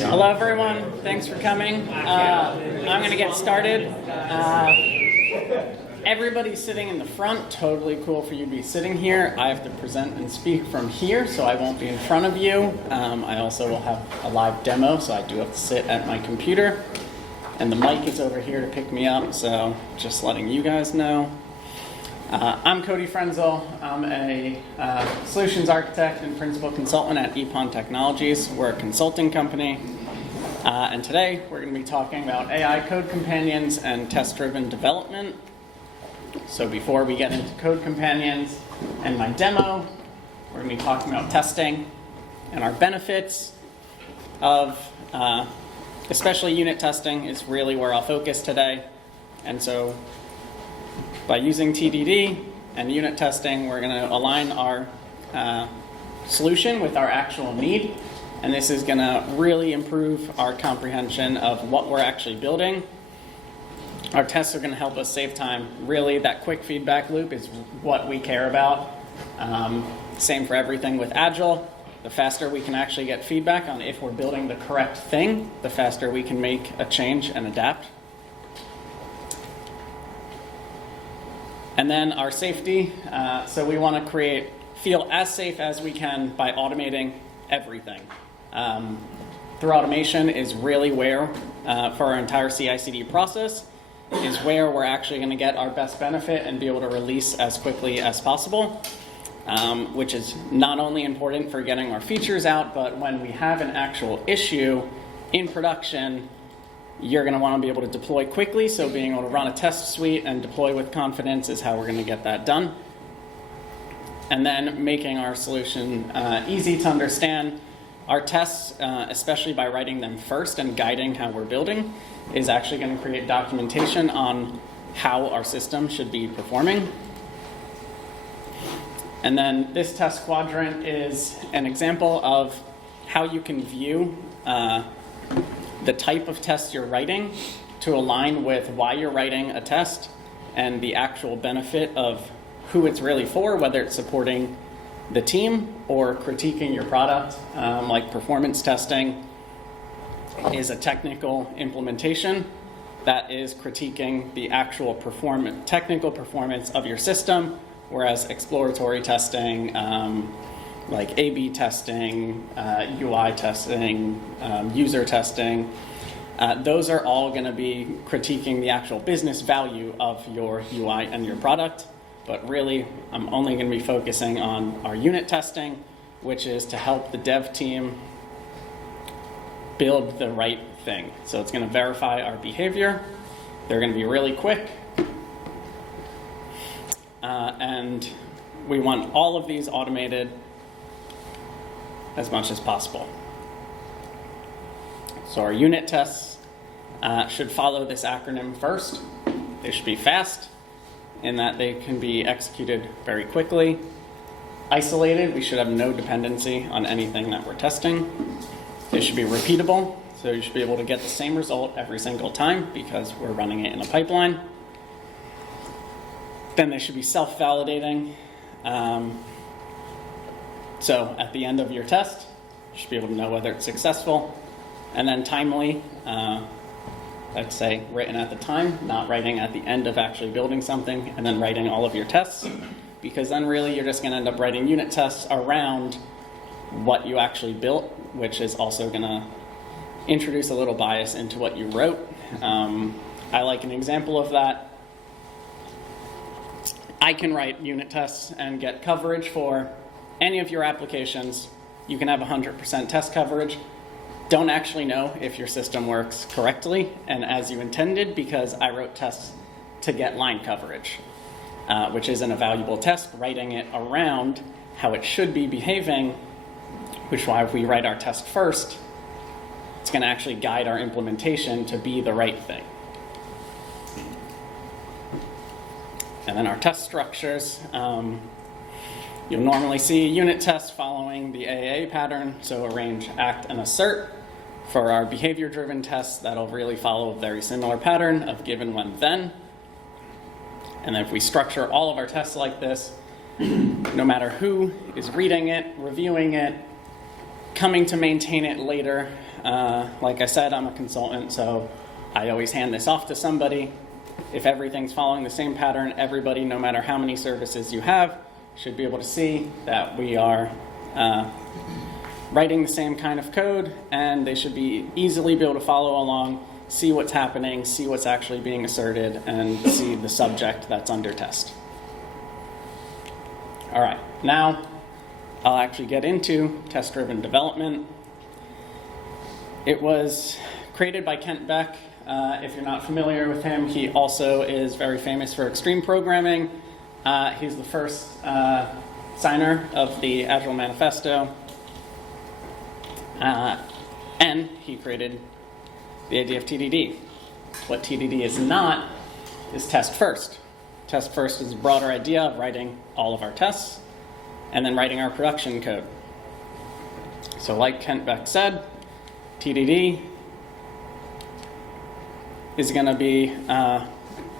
Hello, everyone. Thanks for coming. I'm going to get started. Everybody's sitting in the front. Totally cool for you to be sitting here. I have to present and speak from here, so I won't be in front of you. I also will have a live demo, so I do have to sit at my computer. And the mic is over here to pick me up, so just letting you guys know. I'm Cody Frenzel. I'm a solutions architect and principal consultant at EPON Technologies. We're a consulting company. And today we're going to be talking about AI code companions and test-driven development. So before we get into code companions and my demo, we're going to be talking about testing and our benefits of, especially unit testing is really where I'll focus today. And so by using TDD and unit testing, we're going to align our solution with our actual need. And this is going to really improve our comprehension of what we're actually building. Our tests are going to help us save time. Really, that quick feedback loop is what we care about. Same for everything with Agile. The faster we can actually get feedback on if we're building the correct thing, the faster we can make a change and adapt. And then our safety. So we want to feel as safe as we can by automating everything. Through automation is really where, for our entire CI/CD process, is where we're actually going to get our best benefit and be able to release as quickly as possible, which is not only important for getting our features out, but when we have an actual issue in production, you're going to want to be able to deploy quickly. So being able to run a test suite and deploy with confidence is how we're going to get that done. And then making our solution easy to understand. Our tests, especially by writing them first and guiding how we're building, is actually going to create documentation on how our system should be performing. And then this test quadrant is an example of how you can view the type of test you're writing to align with why you're writing a test and the actual benefit of who it's really for, whether it's supporting the team or critiquing your product. Like performance testing is a technical implementation that is critiquing the actual technical performance of your system, whereas exploratory testing, like A/B testing, UI testing, user testing, those are all going to be critiquing the actual business value of your UI and your product. But really, I'm only going to be focusing on our unit testing, which is to help the dev team build the right thing. So it's going to verify our behavior. They're going to be really quick. And we want all of these automated as much as possible. So our unit tests should follow this acronym first. They should be fast in that they can be executed very quickly. Isolated, we should have no dependency on anything that we're testing. They should be repeatable, so you should be able to get the same result every single time because we're running it in a pipeline. Then they should be self-validating. So at the end of your test, you should be able to know whether it's successful. And then timely, I'd say written at the time, not writing at the end of actually building something and then writing all of your tests, because then really you're just going to end up writing unit tests around what you actually built, which is also going to introduce a little bias into what you wrote. I like an example of that. I can write unit tests and get coverage for any of your applications. You can have 100% test coverage. Don't actually know if your system works correctly and as you intended because I wrote tests to get line coverage, which isn't a valuable test. Writing it around how it should be behaving, which is why if we write our test first, it's going to actually guide our implementation to be the right thing. And then our test structures. You'll normally see a unit test following the AA pattern, so arrange, act, and assert. For our behavior-driven tests, that'll really follow a very similar pattern of given, when, then. And then if we structure all of our tests like this, no matter who is reading it, reviewing it, coming to maintain it later. Like I said, I'm a consultant, so I always hand this off to somebody. If everything's following the same pattern, everybody, no matter how many services you have, should be able to see that we are writing the same kind of code, and they should easily be able to follow along, see what's happening, see what's actually being asserted, and see the subject that's under test. All right, now I'll actually get into test-driven development. It was created by Kent Beck. If you're not familiar with him, he also is very famous for extreme programming. He's the first signer of the Agile Manifesto. And he created the idea of TDD. What TDD is not is test first. Test first is a broader idea of writing all of our tests and then writing our production code. So like Kent Beck said, TDD is going to be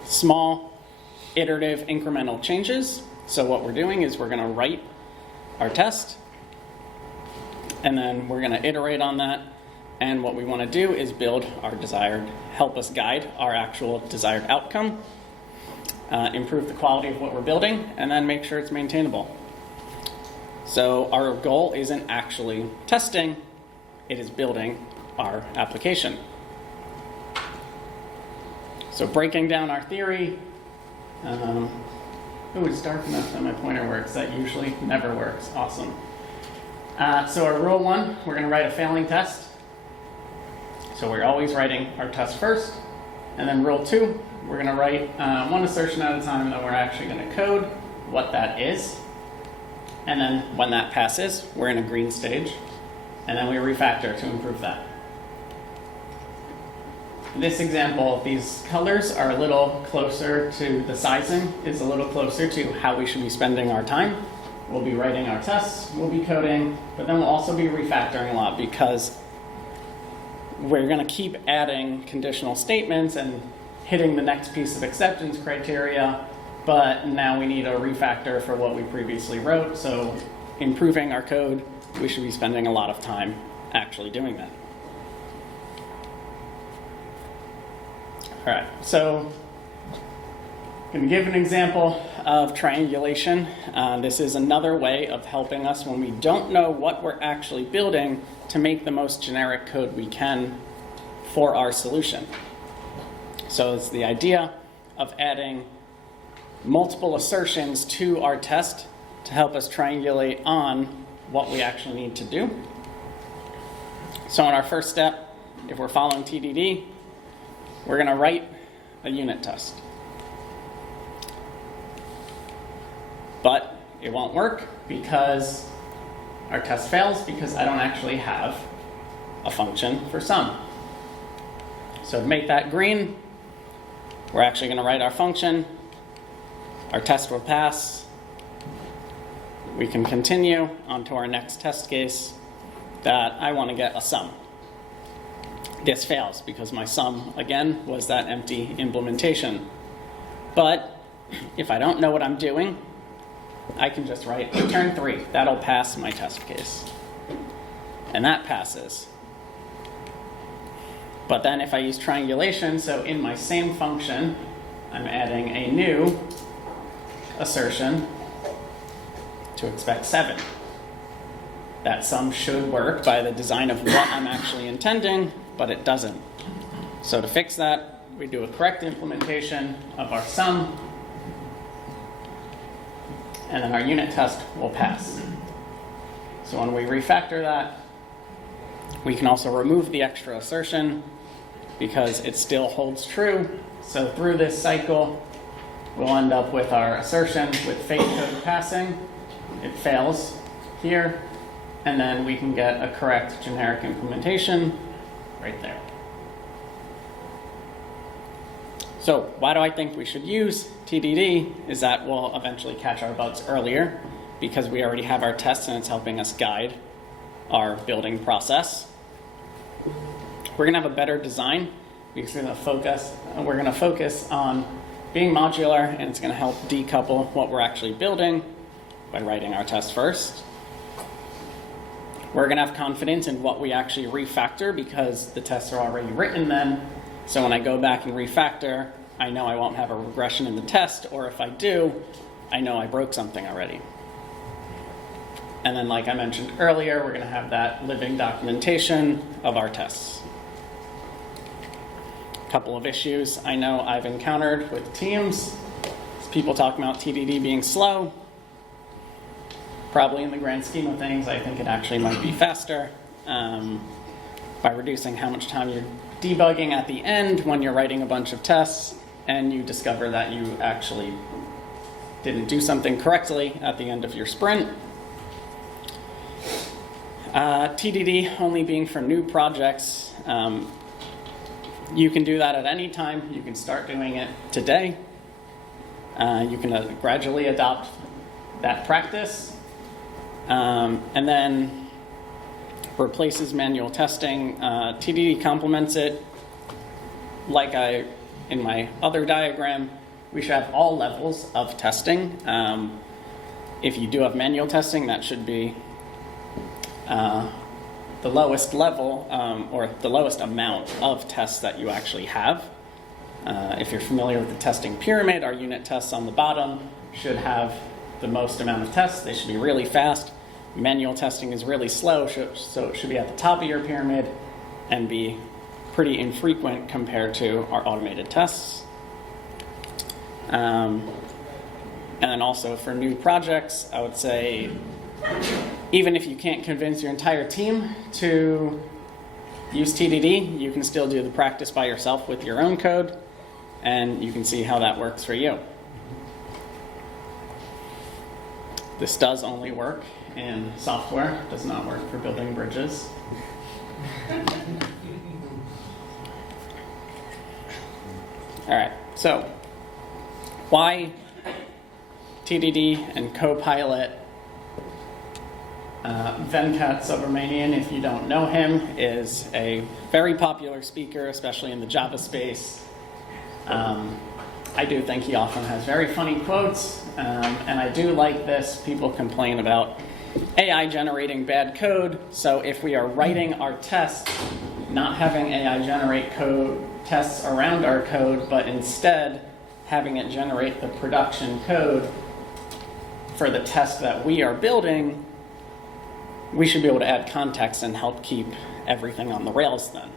small, iterative, incremental changes. So what we're doing is we're going to write our test, and then we're going to iterate on that. And what we want to do is build our help us guide our actual desired outcome, improve the quality of what we're building, and then make sure it's maintainable. So our goal isn't actually testing, it is building our application. So breaking down our theory, it's dark enough that my pointer works. That usually never works. Awesome. So our rule 1, we're going to write a failing test. So we're always writing our test first. And then rule 2, we're going to write one assertion at a time, and then we're actually going to code what that is. And then when that passes, we're in a green stage. And then we refactor to improve that. In this example, these colors are a little closer to the sizing, is a little closer to how we should be spending our time. We'll be writing our tests, we'll be coding, but then we'll also be refactoring a lot because we're going to keep adding conditional statements and hitting the next piece of acceptance criteria, but now we need a refactor for what we previously wrote. So improving our code, we should be spending a lot of time actually doing that. All right, so I'm going to give an example of triangulation. This is another way of helping us when we don't know what we're actually building to make the most generic code we can for our solution. So it's the idea of adding multiple assertions to our test to help us triangulate on what we actually need to do. So in our first step, if we're following TDD, we're going to write a unit test. But it won't work because our test fails because I don't actually have a function for sum. So to make that green, we're actually going to write our function. Our test will pass. We can continue on to our next test case that I want to get a sum. This fails because my sum, again, was that empty implementation. But if I don't know what I'm doing, I can just write return 3. That'll pass my test case. And that passes. But then if I use triangulation, so in my same function, I'm adding a new assertion to expect 7. That sum should work by the design of what I'm actually intending, but it doesn't. So to fix that, we do a correct implementation of our sum, and then our unit test will pass. So when we refactor that, we can also remove the extra assertion because it still holds true. So through this cycle, we'll end up with our assertion with fake code passing. It fails here, and then we can get a correct generic implementation right there. So why do I think we should use TDD is that we'll eventually catch our bugs earlier because we already have our tests and it's helping us guide our building process. We're going to have a better design because we're going to focus on being modular, and it's going to help decouple what we're actually building by writing our test first. We're going to have confidence in what we actually refactor because the tests are already written then. So when I go back and refactor, I know I won't have a regression in the test, or if I do, I know I broke something already. And then, like I mentioned earlier, we're going to have that living documentation of our tests. A couple of issues I know I've encountered with teams. People talking about TDD being slow. Probably in the grand scheme of things, I think it actually might be faster by reducing how much time you're debugging at the end when you're writing a bunch of tests and you discover that you actually didn't do something correctly at the end of your sprint. TDD only being for new projects. You can do that at any time. You can start doing it today. You can gradually adopt that practice. And then replaces manual testing. TDD complements it. Like in my other diagram, we should have all levels of testing. If you do have manual testing, that should be the lowest level or the lowest amount of tests that you actually have. If you're familiar with the testing pyramid, our unit tests on the bottom should have the most amount of tests. They should be really fast. Manual testing is really slow, so it should be at the top of your pyramid and be pretty infrequent compared to our automated tests. And then also for new projects, I would say even if you can't convince your entire team to use TDD, you can still do the practice by yourself with your own code, and you can see how that works for you. This does only work in software, does not work for building bridges. All right, so why TDD and Copilot? Venkat Subramanian, if you don't know him, is a very popular speaker, especially in the Java space. I do think he often has very funny quotes, and I do like this. People complain about AI generating bad code, so if we are writing our tests, not having AI generate code tests around our code, but instead having it generate the production code for the test that we are building, we should be able to add context and help keep everything on the rails then.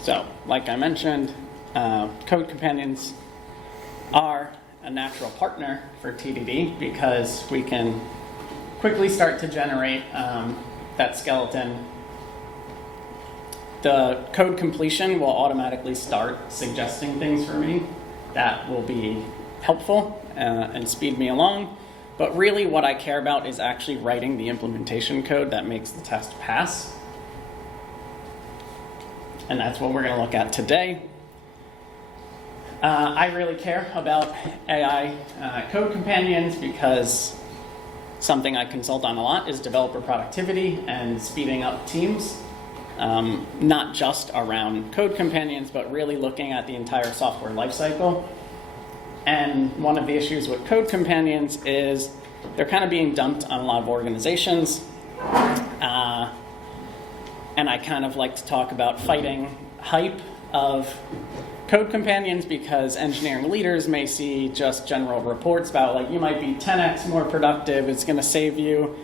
So, like I mentioned, code companions are a natural partner for TDD because we can quickly start to generate that skeleton. The code completion will automatically start suggesting things for me that will be helpful and speed me along. But really what I care about is actually writing the implementation code that makes the test pass. And that's what we're going to look at today. I really care about AI code companions because something I consult on a lot is developer productivity and speeding up teams. Not just around code companions, but really looking at the entire software lifecycle. And one of the issues with code companions is they're kind of being dumped on a lot of organizations. And I kind of like to talk about fighting hype of code companions because engineering leaders may see just general reports about like you might be 10x more productive, it's going to save you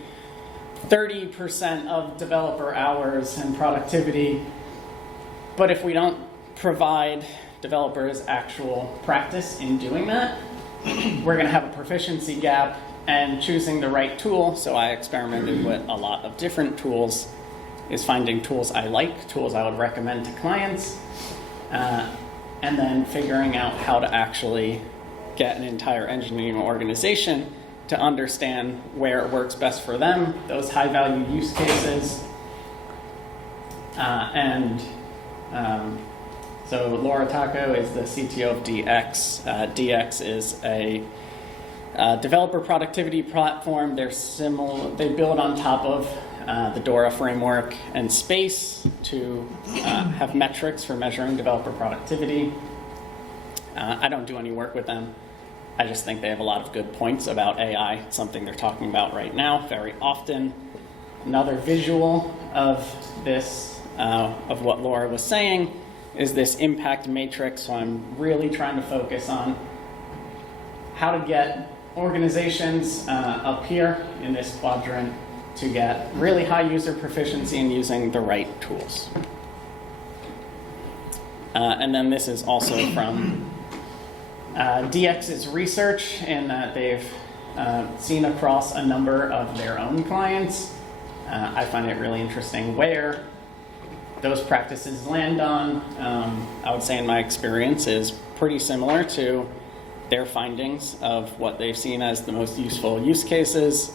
30% of developer hours and productivity. But if we don't provide developers actual practice in doing that, we're going to have a proficiency gap and choosing the right tool. So I experimented with a lot of different tools, is finding tools I like, tools I would recommend to clients, and then figuring out how to actually get an entire engineering organization to understand where it works best for them, those high-value use cases. So Laura Taco is the CTO of DX. DX is a developer productivity platform. They build on top of the DORA framework and Space to have metrics for measuring developer productivity. I don't do any work with them, I just think they have a lot of good points about AI. It's something they're talking about right now very often. Another visual of this, of what Laura was saying, is this impact matrix. So I'm really trying to focus on how to get organizations up here in this quadrant to get really high user proficiency in using the right tools. And then this is also from DX's research, in that they've seen across a number of their own clients. I find it really interesting where those practices land on. I would say in my experience is pretty similar to their findings of what they've seen as the most useful use cases.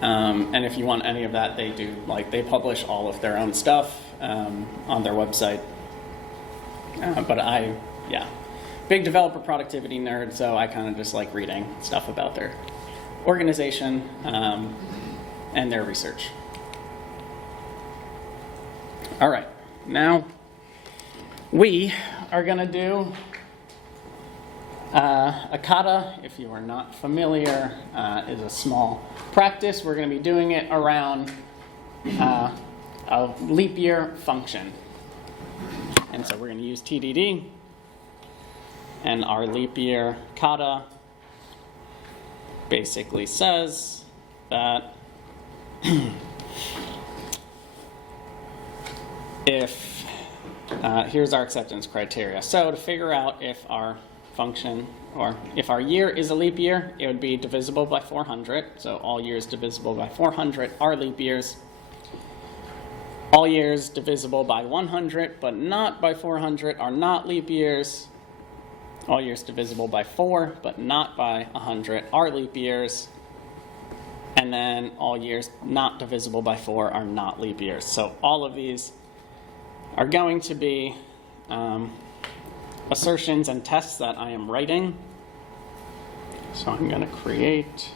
And if you want any of that, they do, like, they publish all of their own stuff on their website. But big developer productivity nerd, so I kind of just like reading stuff about their organization and their research. All right, now we are going to do a kata. If you are not familiar, is a small practice. We're going to be doing it around a leap year function. And so we're going to use TDD, and our leap year kata basically says that if, here's our acceptance criteria. So to figure out if our function, or if our year is a leap year, it would be divisible by 400. So all years divisible by 400 are leap years. All years divisible by 100 but not by 400 are not leap years. All years divisible by 4 but not by 100 are leap years. And then all years not divisible by 4 are not leap years. So all of these are going to be assertions and tests that I am writing. So I'm going to create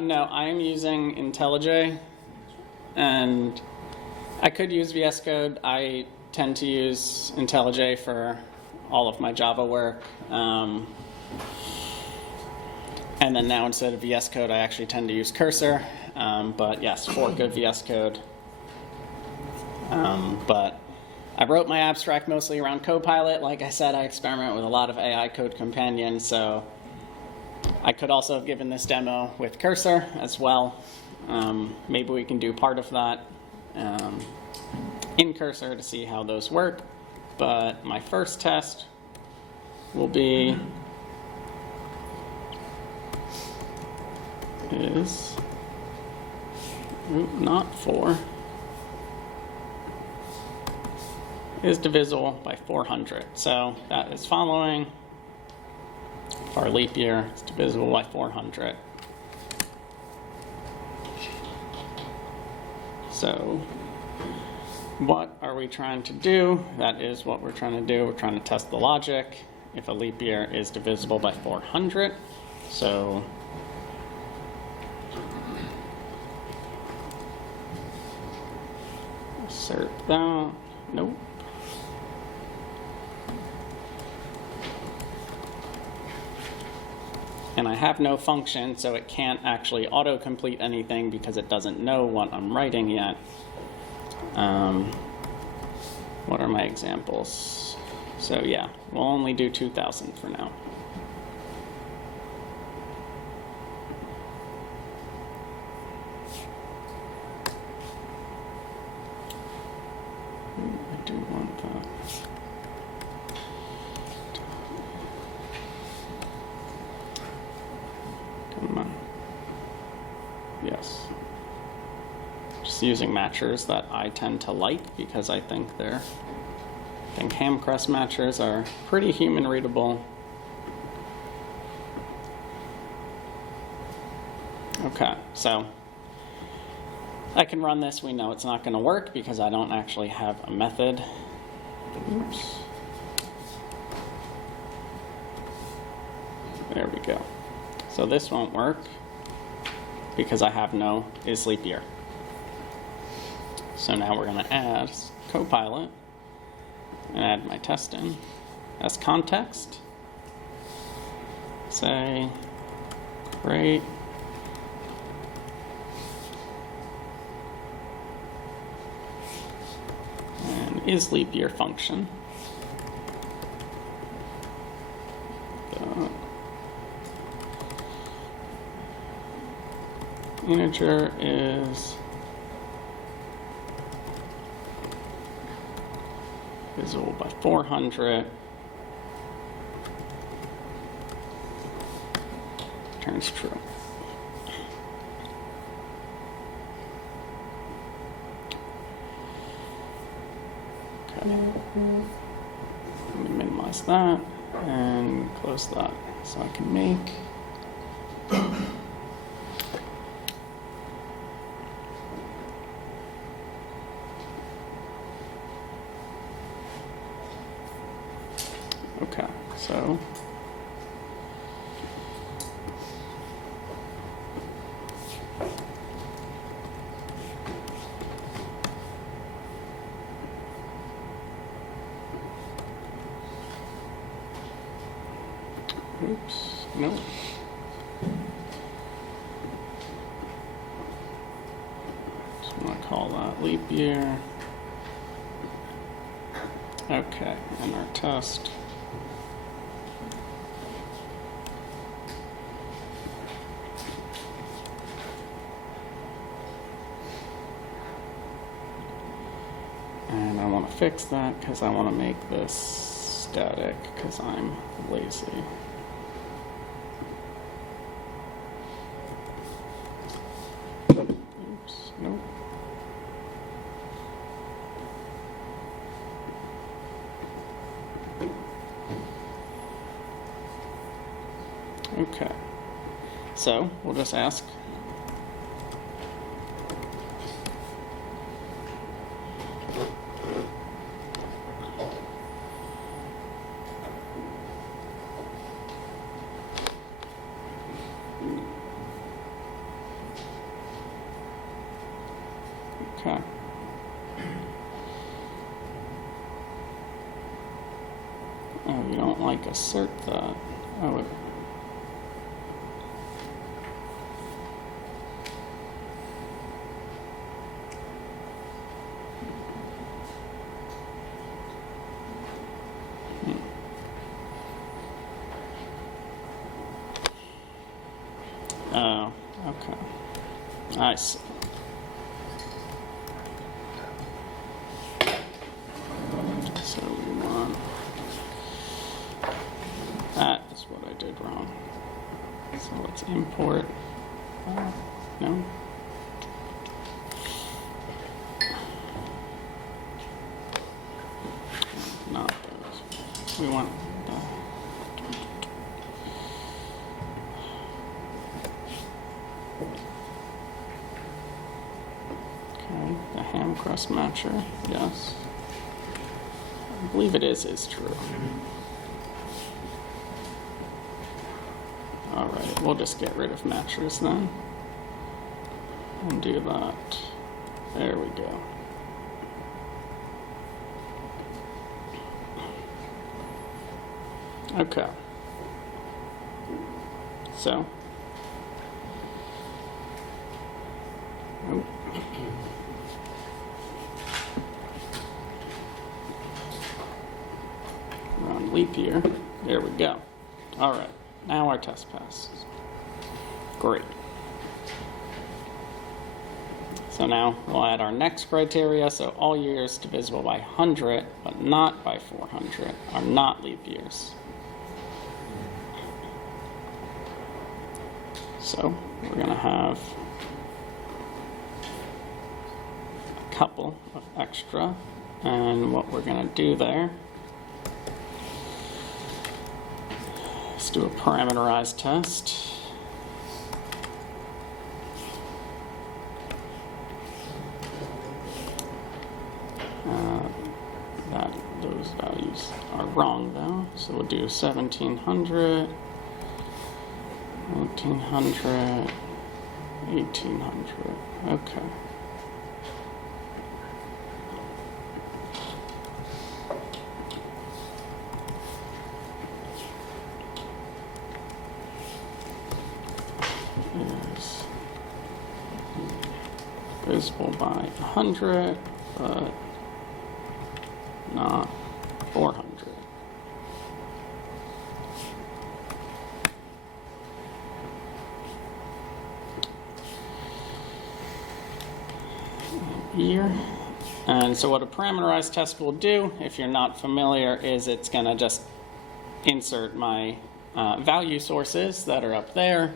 No, I am using IntelliJ, and I could use VS Code. I tend to use IntelliJ for all of my Java work. And then now instead of VS Code, I actually tend to use Cursor. But yes, for good VS Code. But I wrote my abstract mostly around Copilot. Like I said, I experiment with a lot of AI code companions, so I could also have given this demo with Cursor as well. Maybe we can do part of that in Cursor to see how those work. But my first test will be not 4, is divisible by 400. So that is following. For our leap year, it's divisible by 400. So what are we trying to do? That is what we're trying to do. We're trying to test the logic if a leap year is divisible by 400. So assert that. Nope. And I have no function, so it can't actually autocomplete anything because it doesn't know what I'm writing yet. What are my examples? So yeah, we'll only do 2,000 for now. I do want that. Yes. Just using matchers that I tend to like because I think Hamcrest matchers are pretty human readable. Okay, so I can run this. We know it's not going to work because I don't actually have a method. Oops. There we go. So this won't work because I have no is leap year. So now we're going to add Copilot and add my test in as context. Say, great. And is leap year function. Integer is divisible by 400. Turns true. Okay. Let me minimize that and close that so I can make. Okay, so oops, no. Just want to call that leap year. Okay, and our test. And I want to fix that because I want to make this static because I'm lazy. Oops, nope. Okay, so we'll just ask. Okay. Oh, you don't like assert that. Oh, oh, okay. I see. So we want, that is what I did wrong. So let's import, no. Not those. We want the, okay, the ham crust matcher, yes. I believe it is true. Alright, we'll just get rid of matchers then. And do that. There we go. Okay. So. Oh. Around leap year. There we go. All right. Now our test passes. Great. So now we'll add our next criteria. So all years divisible by 100, but not by 400, are not leap years. So we're going to have a couple of extra. And what we're going to do there is do a parameterized test. values are wrong though. So we'll do 1700, 1900, 1800. Okay. Is divisible by 100, but not 400. Here. And so what a parameterized test will do, if you're not familiar, is it's going to just insert my value sources that are up there.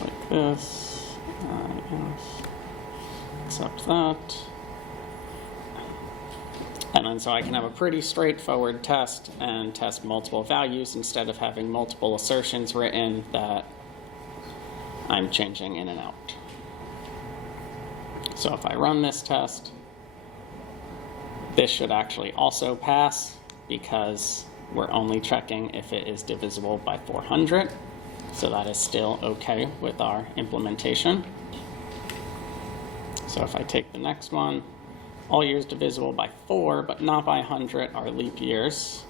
Like this. Yes. Accept that. And then so I can have a pretty straightforward test and test multiple values instead of having multiple assertions written that I'm changing in and out. So if I run this test, this should actually also pass because we're only checking if it is divisible by 400. So that is still okay with our implementation. So if I take the next one, all years divisible by 4 but not by 100 are leap years.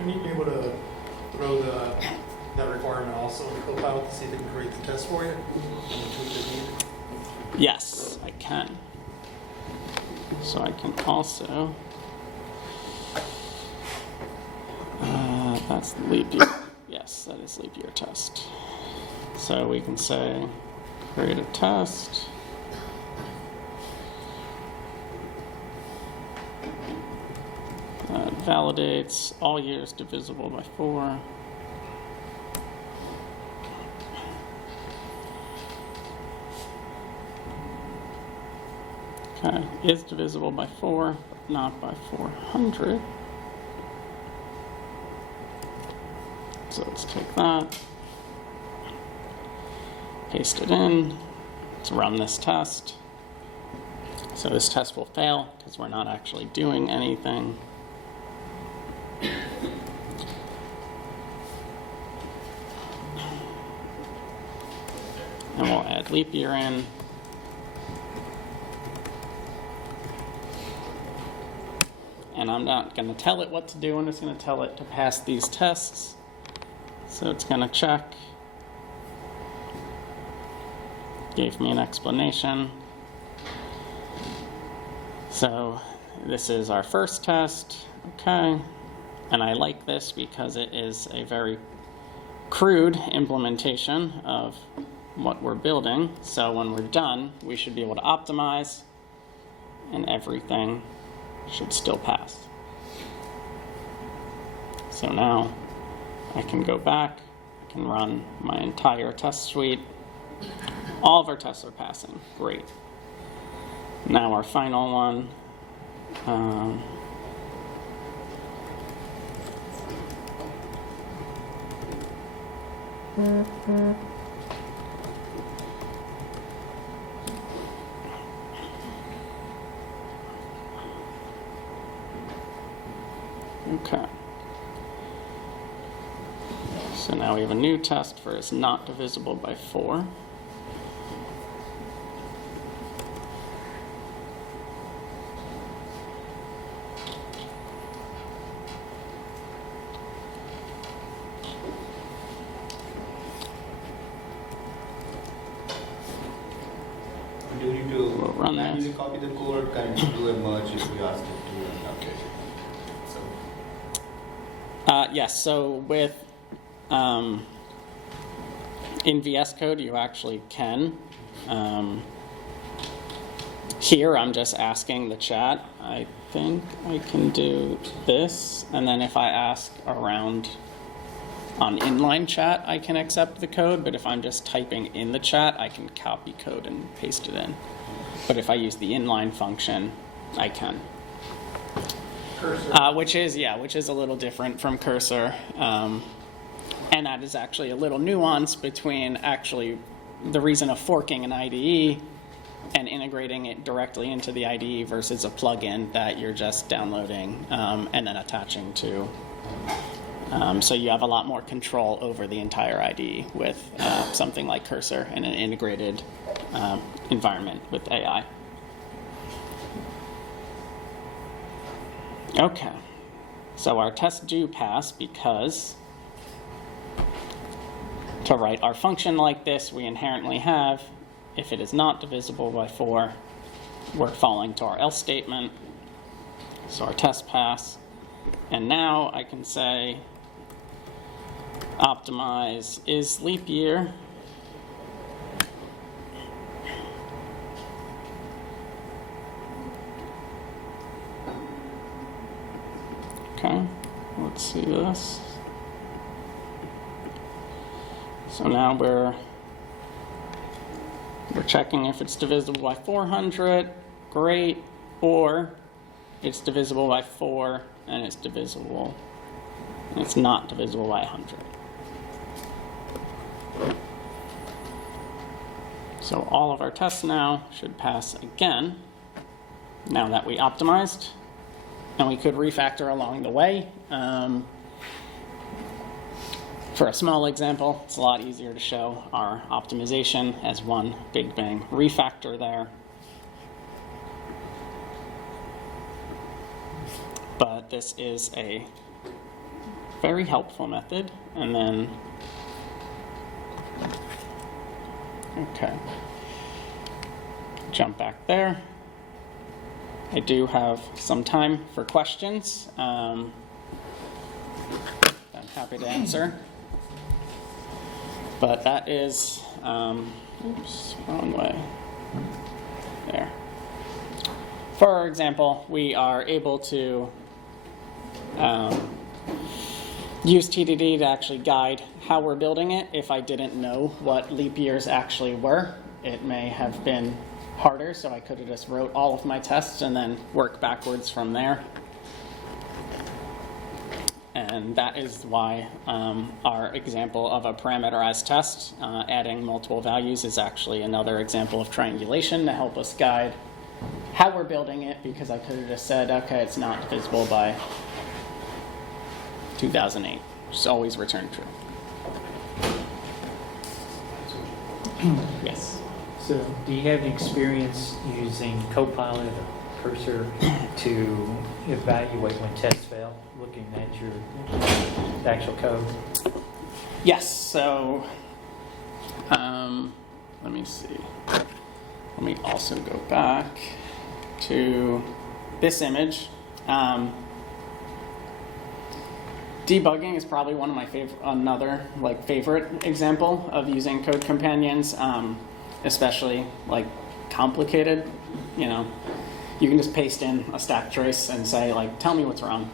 You need to be able to throw that requirement also in Copilot to see if it can create the test for you. Yes, I can. So I can also, that's the leap year. Yes, that is leap year test. So we can say, create a test. That validates all years divisible by 4. Okay, is divisible by 4, but not by 400. So let's take that, paste it in, let's run this test. So this test will fail because we're not actually doing anything. And we'll add leap year in. And I'm not going to tell it what to do, I'm just going to tell it to pass these tests. So it's going to check. Gave me an explanation. So this is our first test. Okay. And I like this because it is a very crude implementation of what we're building. So when we're done, we should be able to optimize and everything should still pass. So now I can go back, I can run my entire test suite. All of our tests are passing. Great. Now our final one. Okay. So now we have a new test for is not divisible by 4. Do you need to We'll run that. manually copy the code? Can you do a merge if we ask it to? Okay. So Yes, so with in VS Code you actually can. Here I'm just asking the chat. I think I can do this, and then if I ask around on inline chat I can accept the code, but if I'm just typing in the chat I can copy code and paste it in. But if I use the inline function I can. Cursor. Which is a little different from cursor. And that is actually a little nuance between actually the reason of forking an IDE and integrating it directly into the IDE versus a plugin that you're just downloading and then attaching to. So you have a lot more control over the entire IDE with something like Cursor and an integrated environment with AI. Okay, so our tests do pass because to write our function like this, we inherently have, if it is not divisible by 4, we're falling to our else statement. So our test pass. And now I can say optimize is leap year. Okay, let's see this. So now we're checking if it's divisible by 400, great, or it's divisible by 4 and it's not divisible by 100. So all of our tests now should pass again, now that we optimized. And we could refactor along the way. For a small example, it's a lot easier to show our optimization as one big bang refactor there. But this is a very helpful method. And then, okay, jump back there. I do have some time for questions. I'm happy to answer. But that is, oops, wrong way. There. For example, we are able to use TDD to actually guide how we're building it. If I didn't know what leap years actually were, it may have been harder, so I could have just wrote all of my tests and then work backwards from there. And that is why our example of a parameterized test, adding multiple values, is actually another example of triangulation to help us guide how we're building it, because I could have just said, okay, it's not divisible by 2008. Just always return true. Yes. So, do you have any experience using Copilot or Cursor to evaluate when tests fail, looking at your actual code? Yes. So, let me see. Let me also go back to this image. Debugging is probably one of my favorite example of using code companions. Especially like complicated, you can just paste in a stack trace and say, like, tell me what's wrong.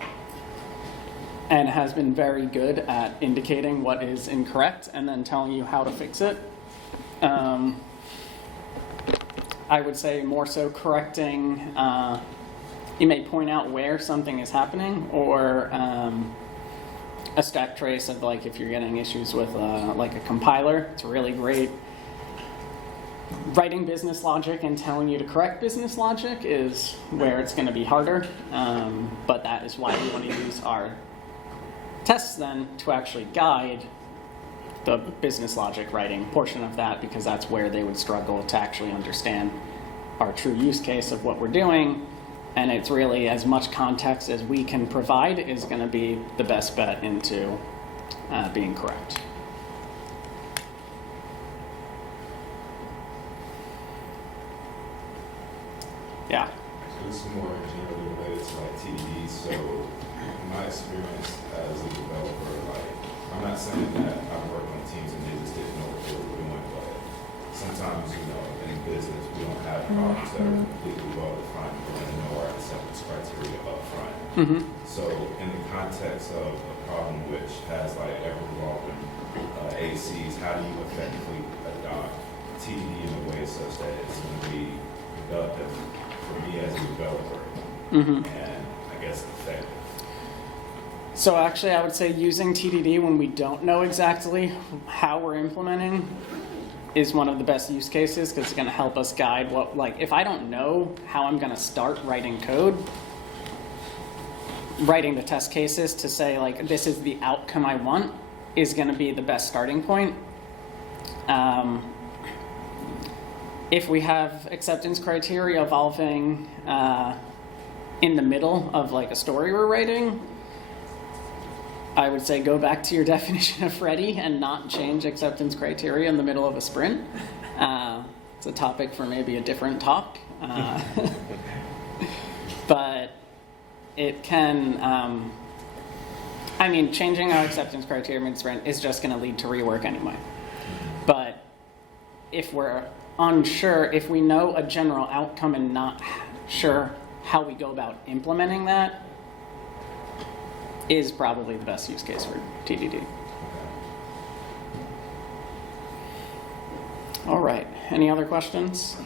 And it has been very good at indicating what is incorrect and then telling you how to fix it. I would say more so correcting, you may point out where something is happening, or a stack trace of, like, if you're getting issues with like a compiler, it's really great. Writing business logic and telling you to correct business logic is where it's going to be harder, but that is why we want to use our tests then to actually guide the business logic writing portion of that, because that's where they would struggle to actually understand our true use case of what we're doing. And it's really as much context as we can provide is going to be the best bet into being correct. Yeah. So this is more generally related to like TDD. So in my experience as a developer, like, I'm not saying that I've worked on teams and they just didn't know what they were doing, but sometimes, in business, we don't have problems that are completely well defined. We want to know our acceptance criteria up front. Mm-hmm. So in the context of a problem which has like ever-evolving ACs, how do you effectively adopt TDD in a way such that it's going to be productive for me as a developer, and I guess effective? So actually, I would say using TDD when we don't know exactly how we're implementing is one of the best use cases because it's going to help us guide what, like, if I don't know how I'm going to start writing code, writing the test cases to say, like, this is the outcome I want is going to be the best starting point. If we have acceptance criteria evolving in the middle of like a story we're writing, I would say go back to your definition of ready and not change acceptance criteria in the middle of a sprint. It's a topic for maybe a different talk. But it can, I mean, changing our acceptance criteria mid-sprint is just going to lead to rework anyway. But if we're unsure, if we know a general outcome and not sure how we go about implementing that, is probably the best use case for TDD. All right, any other questions?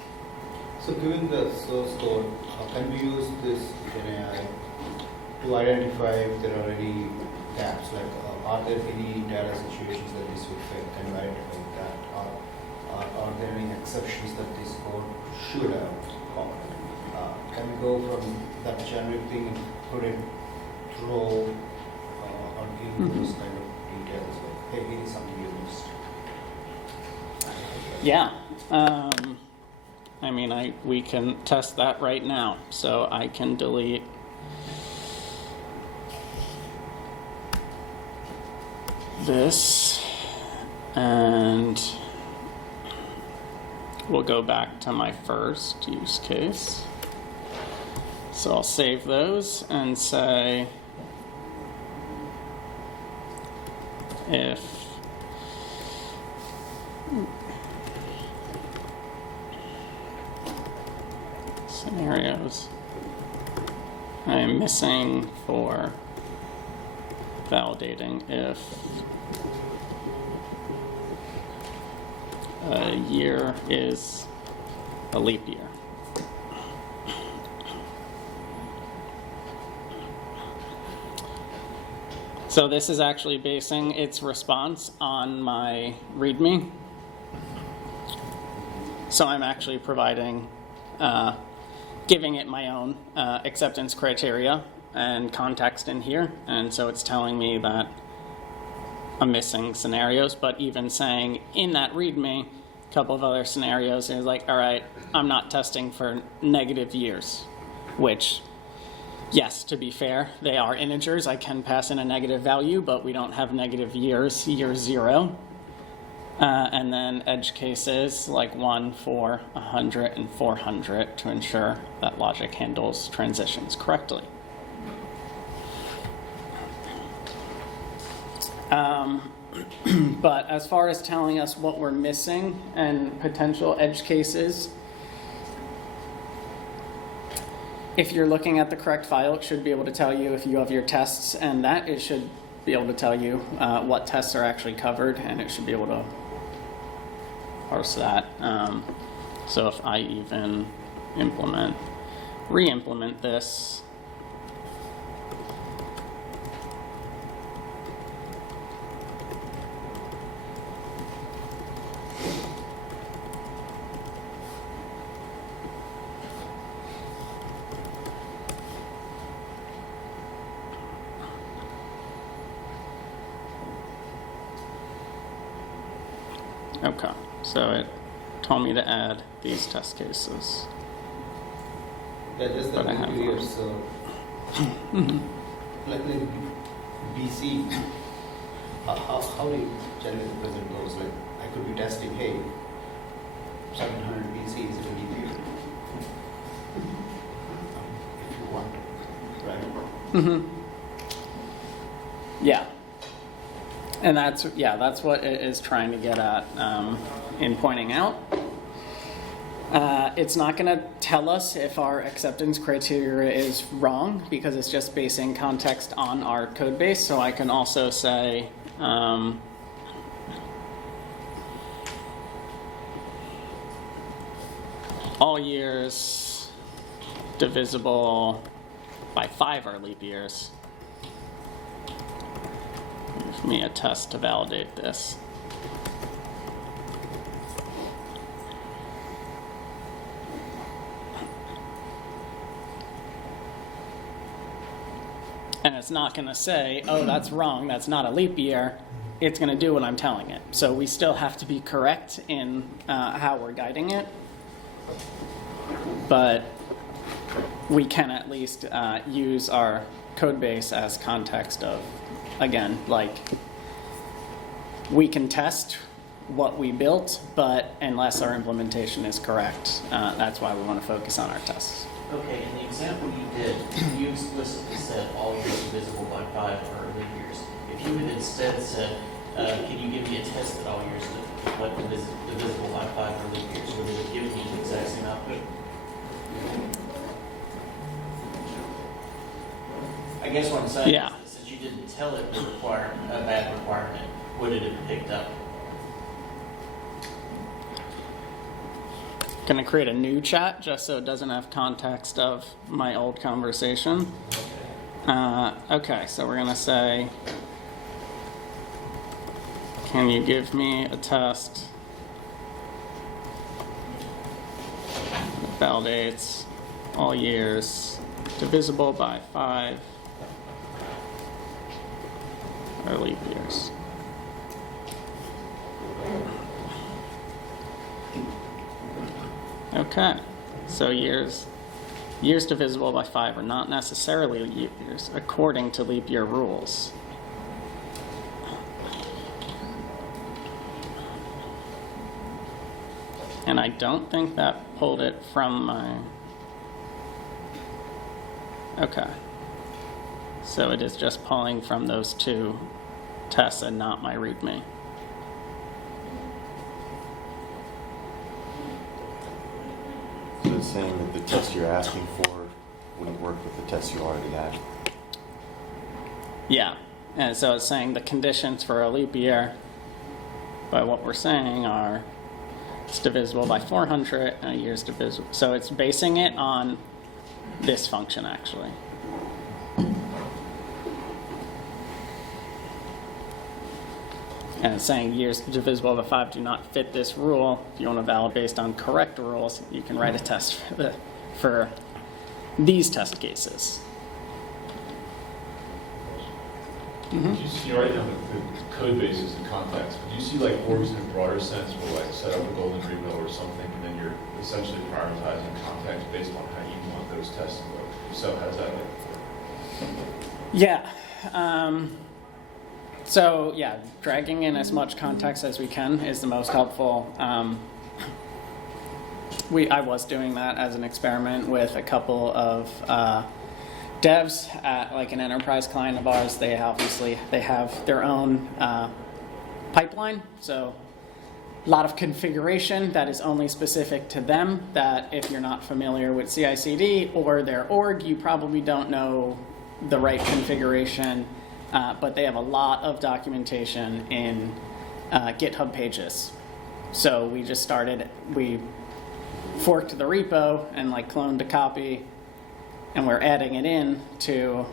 So given the source code, can we use this in AI to identify if there are any gaps? Like, are there any data situations that this would fit? Can you identify that? Are there any exceptions that this code should have? Can we go from that generic thing and put it through or give those kind of details? Like, hey, here is something you missed. Yeah. I mean, we can test that right now. So I can delete this and we'll go back to my first use case. So I'll save those and say if scenarios I am missing for validating if a year is a leap year. So this is actually basing its response on my README. So I'm actually providing, giving it my own acceptance criteria and context in here. And so it's telling me that I'm missing scenarios, but even saying in that README, a couple of other scenarios, and it's like, all right, I'm not testing for negative years, which, yes, to be fair, they are integers. I can pass in a negative value, but we don't have negative years, year 0. And then edge cases like 1 for 100 and 400 to ensure that logic handles transitions correctly. But as far as telling us what we're missing and potential edge cases, if you're looking at the correct file, it should be able to tell you if you have your tests, and that it should be able to tell you what tests are actually covered, and it should be able to parse that. So if I even re-implement this, okay, so it told me to add these test cases. Yeah, just the But I have 2 years. So, like BC, how do you generally present those? Like, I could be testing, hey, 700 BC is a leap year. If you want, right? Mm-hmm. Yeah. And that's what it is trying to get at in pointing out. It's not going to tell us if our acceptance criteria is wrong because it's just basing context on our code base. So I can also say all years divisible by 5 are leap years. Give me a test to validate this. And it's not going to say, oh, that's wrong, that's not a leap year. It's going to do what I'm telling it. So we still have to be correct in how we're guiding it. But we can at least use our code base as context of, again, like, we can test what we built, but unless our implementation is correct, that's why we want to focus on our tests. Okay, in the example you did, you explicitly said all years divisible by 5 are leap years. If you had instead said, can you give me a test that all years divisible by 5 are leap years, would it have given you the exact same output? I guess what I'm saying Yeah. is, since you didn't tell it to require a bad requirement, would it have picked up? Gonna create a new chat just so it doesn't have context of my old conversation. Okay, so we're gonna say, can you give me a test that validates all years divisible by 5 are leap years? Okay, so years divisible by 5 are not necessarily leap years according to leap year rules. And I don't think that pulled it from my... Okay. So it is just pulling from those two tests and not my README. So it's saying that the test you're asking for wouldn't work with the test you already had. Yeah, and so it's saying the conditions for a leap year, by what we're saying, are it's divisible by 400 and a year's divisible. So it's basing it on this function, actually. And it's saying years divisible by 5 do not fit this rule. If you want to validate based on correct rules, you can write a test for these test cases. You already have the code bases and context, but do you see like orgs in a broader sense where like set up a golden repo or something, and then you're essentially prioritizing context based on how you want those tests to look? So how does that look? Yeah. So yeah, dragging in as much context as we can is the most helpful. I was doing that as an experiment with a couple of devs at like an enterprise client of ours. They have their own pipeline, so a lot of configuration that is only specific to them, that if you're not familiar with CI/CD or their org, you probably don't know the right configuration, but they have a lot of documentation in GitHub pages. So we forked the repo and like cloned a copy, and we're adding it in to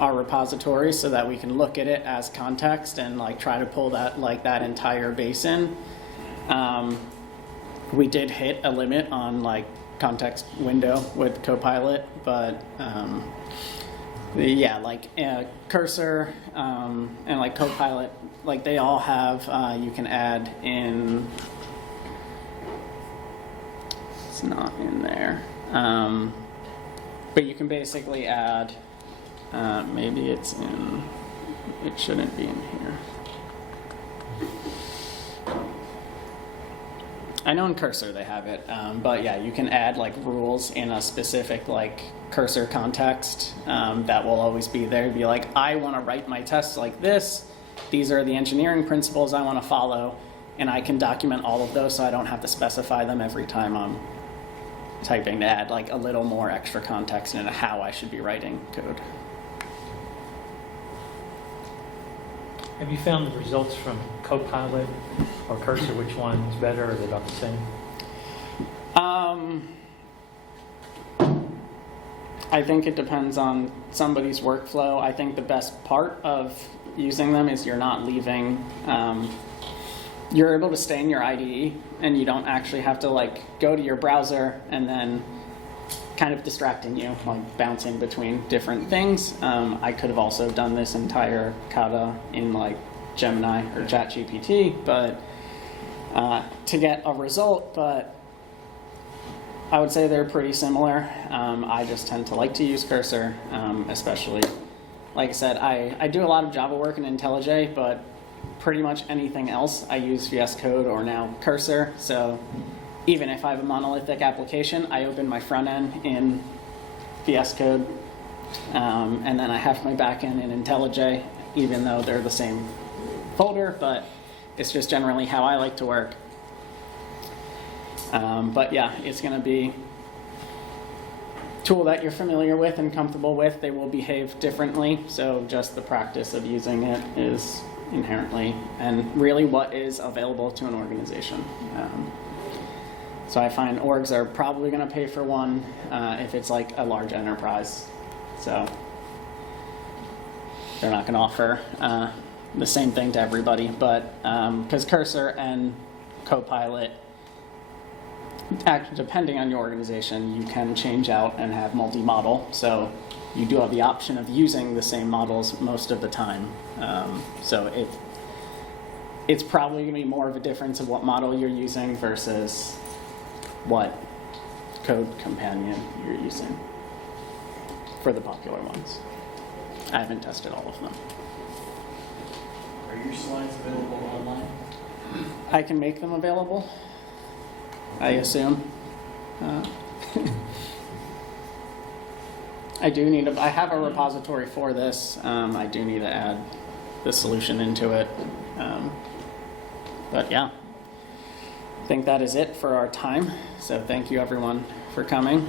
our repository so that we can look at it as context and like try to pull that entire base in. We did hit a limit on like context window with Copilot, but yeah, like Cursor and like Copilot, like they all have, you can add in, it's not in there, but you can basically add, maybe it shouldn't be in here. I know in Cursor they have it, but yeah, you can add like rules in a specific like Cursor context that will always be there. Be like, I want to write my tests like this. These are the engineering principles I want to follow, and I can document all of those so I don't have to specify them every time I'm typing to add like a little more extra context into how I should be writing code. Have you found the results from Copilot or Cursor, which one's better, or are they about the same? I think it depends on somebody's workflow. I think the best part of using them is you're not leaving, you're able to stay in your IDE and you don't actually have to like go to your browser and then kind of distracting you, like bouncing between different things. I could have also done this entire kata in like Gemini or ChatGPT, but to get a result, but I would say they're pretty similar. I just tend to like to use Cursor, especially, like I said, I do a lot of Java work in IntelliJ, but pretty much anything else I use VS Code or now Cursor. So even if I have a monolithic application, I open my front end in VS Code, and then I have my back end in IntelliJ, even though they're the same folder, but it's just generally how I like to work. But yeah, it's going to be a tool that you're familiar with and comfortable with. They will behave differently, so just the practice of using it is inherently and really what is available to an organization. So I find orgs are probably going to pay for one if it's like a large enterprise. So they're not going to offer the same thing to everybody, but because Cursor and Copilot, depending on your organization, you can change out and have multi-model. So you do have the option of using the same models most of the time. So it's probably going to be more of a difference of what model you're using versus what code companion you're using for the popular ones. I haven't tested all of them. Are your slides available online? I can make them available, I assume. I have a repository for this. I do need to add the solution into it. But yeah, I think that is it for our time. So thank you everyone for coming.